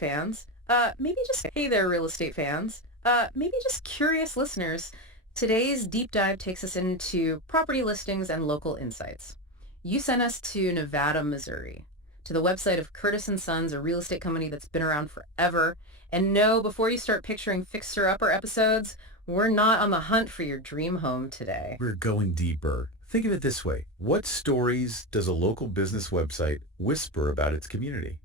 fans, maybe just hey there, real estate fans, maybe just curious listeners. Today's deep dive takes us into property listings and local insights. You sent us to Nevada, Missouri, to the website of Curtis and Sons, a real estate company that's been around forever. And no, before you start picturing fixer-upper episodes, we're not on the hunt for your dream home today. We're going deeper. Think of it this way. What stories does a local business website whisper about its community?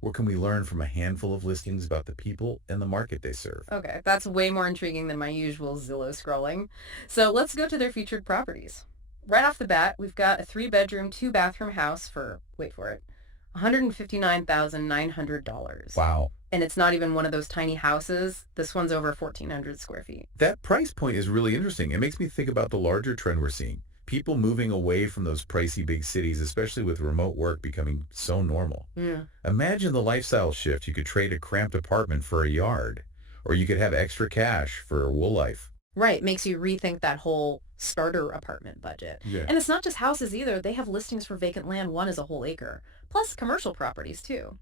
What can we learn from a handful of listings about the people and the market they serve? Okay, that's way more intriguing than my usual Zillow scrolling. So let's go to their featured properties. Right off the bat, we've got a 3-bedroom, 2-bathroom house for, wait for it, $159,900. Wow. And it's not even one of those tiny houses. This one's over 1,400 square feet. That price point is really interesting. It makes me think about the larger trend we're seeing. People moving away from those pricey big cities, especially with remote work becoming so normal. Yeah. Imagine the lifestyle shift. You could trade a cramped apartment for a yard, or you could have extra cash for a wool life. Right. Makes you rethink that whole starter apartment budget. Yeah. And it's not just houses either. They have listings for vacant land. One is a whole acre, plus commercial properties too.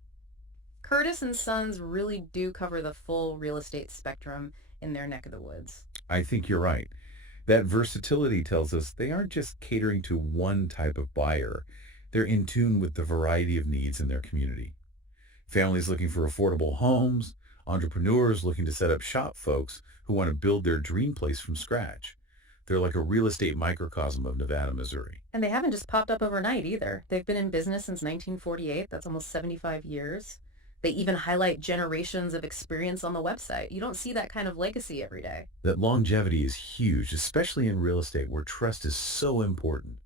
Curtis and Sons really do cover the full real estate spectrum in their neck of the woods. I think you're right. That versatility tells us they aren't just catering to one type of buyer. They're in tune with the variety of needs in their community. Families looking for affordable homes, entrepreneurs looking to set up shop, folks who want to build their dream place from scratch. They're like a real estate microcosm of Nevada, Missouri. And they haven't just popped up overnight either. They've been in business since 1948. That's almost 75 years. They even highlight generations of experience on the website. You don't see that kind of legacy every day. That longevity is huge, especially in real estate where trust is so important.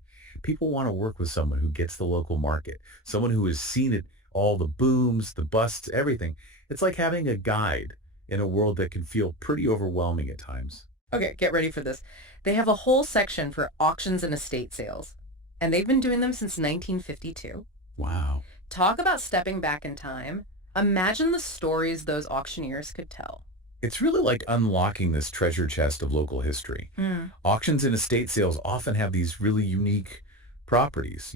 People want to work with someone who gets the local market, someone who has seen it, all the booms, the busts, everything. It's like having a guide in a world that can feel pretty overwhelming at times. Okay, get ready for this. They have a whole section for auctions and estate sales, and they've been doing them since 1952. Wow. Talk about stepping back in time. Imagine the stories those auctioneers could tell. It's really like unlocking this treasure chest of local history. Auctions and estate sales often have these really unique properties,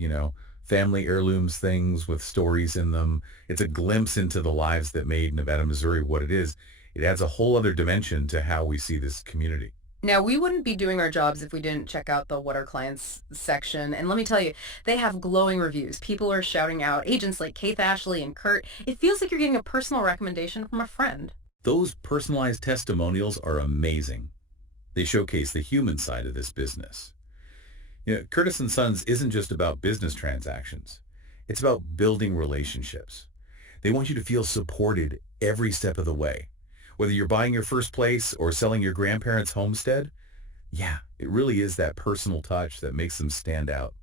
family heirlooms, things with stories in them. It's a glimpse into the lives that made Nevada, Missouri what it is. It adds a whole other dimension to how we see this community. Now, we wouldn't be doing our jobs if we didn't check out the What Are Clients section. And let me tell you, they have glowing reviews. People are shouting out agents like Keith Ashley and Kurt. It feels like you're getting a personal recommendation from a friend. Those personalized testimonials are amazing. They showcase the human side of this business. Curtis and Sons isn't just about business transactions. It's about building relationships. They want you to feel supported every step of the way. Whether you're buying your first place or selling your grandparents' homestead, it really is that personal touch that makes them stand out.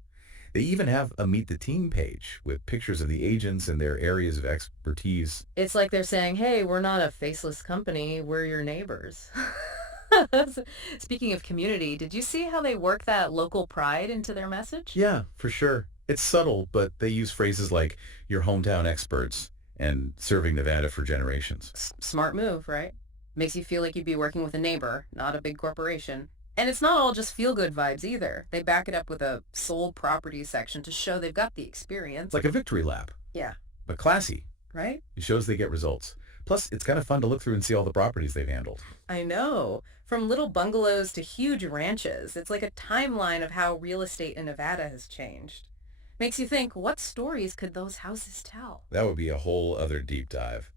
They even have a Meet the Team page with pictures of the agents and their areas of expertise. It's like they're saying, hey, we're not a faceless company, we're your neighbors. Speaking of community, did you see how they work that local pride into their message? Yeah, for sure. It's subtle, but they use phrases like your hometown experts and serving Nevada for generations. Smart move, right? Makes you feel like you'd be working with a neighbor, not a big corporation. And it's not all just feel-good vibes either. They back it up with a sold properties section to show they've got the experience. It's like a victory lap. Yeah. But classy. Right? It shows they get results. Plus, it's kind of fun to look through and see all the properties they've handled. I know. From little bungalows to huge ranches. It's like a timeline of how real estate in Nevada has changed. Makes you think, what stories could those houses tell? That would be a whole other deep dive.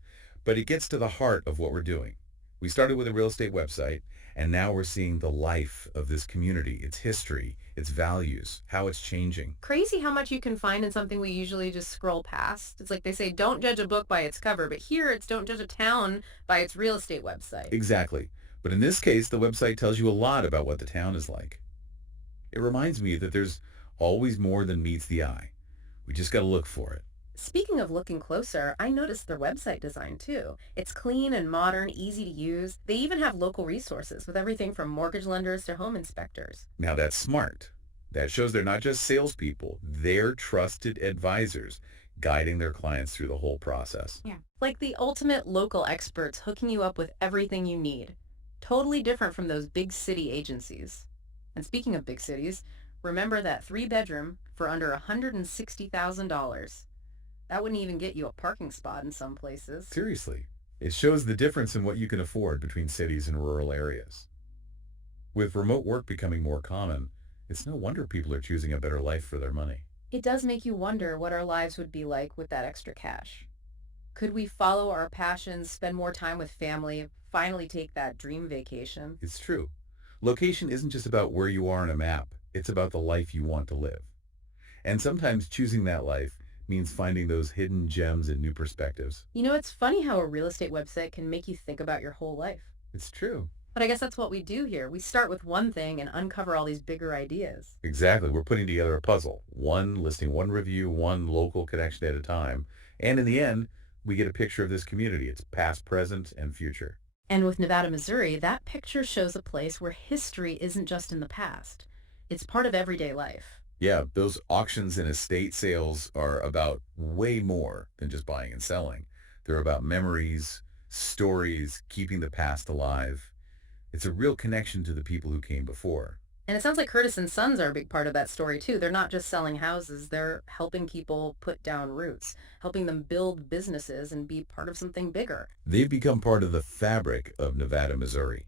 But it gets to the heart of what we're doing. We started with a real estate website, and now we're seeing the life of this community, its history, its values, how it's changing. Crazy how much you can find in something we usually just scroll past. It's like they say, don't judge a book by its cover, but here it's don't judge a town by its real estate website. Exactly. But in this case, the website tells you a lot about what the town is like. It reminds me that there's always more than meets the eye. We just got to look for it. Speaking of looking closer, I noticed their website design too. It's clean and modern, easy to use. They even have local resources with everything from mortgage lenders to home inspectors. Now that's smart. That shows they're not just salespeople. They're trusted advisors guiding their clients through the whole process. Yeah. Like the ultimate local experts hooking you up with everything you need. Totally different from those big city agencies. And speaking of big cities, remember that 3-bedroom for under $160,000. That wouldn't even get you a parking spot in some places. Seriously, it shows the difference in what you can afford between cities and rural areas. With remote work becoming more common, it's no wonder people are choosing a better life for their money. It does make you wonder what our lives would be like with that extra cash. Could we follow our passions, spend more time with family, finally take that dream vacation? It's true. Location isn't just about where you are on a map. It's about the life you want to live. And sometimes choosing that life means finding those hidden gems and new perspectives. You know, it's funny how a real estate website can make you think about your whole life. It's true. But I guess that's what we do here. We start with one thing and uncover all these bigger ideas. Exactly. We're putting together a puzzle, one listing, one review, one local connection at a time. And in the end, we get a picture of this community. It's past, present, and future. And with Nevada, Missouri, that picture shows a place where history isn't just in the past. It's part of everyday life. Yeah, those auctions and estate sales are about way more than just buying and selling. They're about memories, stories, keeping the past alive. It's a real connection to the people who came before. And it sounds like Curtis and Sons are a big part of that story too. They're not just selling houses, they're helping people put down roots, helping them build businesses and be part of something bigger. They've become part of the fabric of Nevada, Missouri.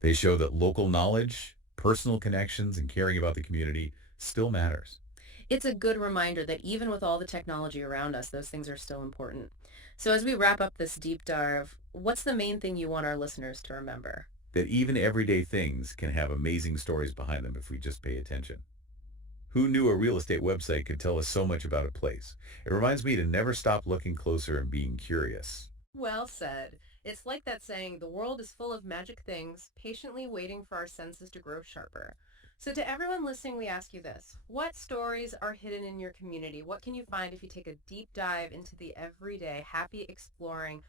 They show that local knowledge, personal connections, and caring about the community still matters. It's a good reminder that even with all the technology around us, those things are still important. So as we wrap up this deep dive, what's the main thing you want our listeners to remember? That even everyday things can have amazing stories behind them if we just pay attention. Who knew a real estate website could tell us so much about a place? It reminds me to never stop looking closer and being curious. Well said. It's like that saying, the world is full of magic things, patiently waiting for our senses to grow sharper. So to everyone listening, we ask you this. What stories are hidden in your community? What can you find if you take a deep dive into the everyday, happy exploring,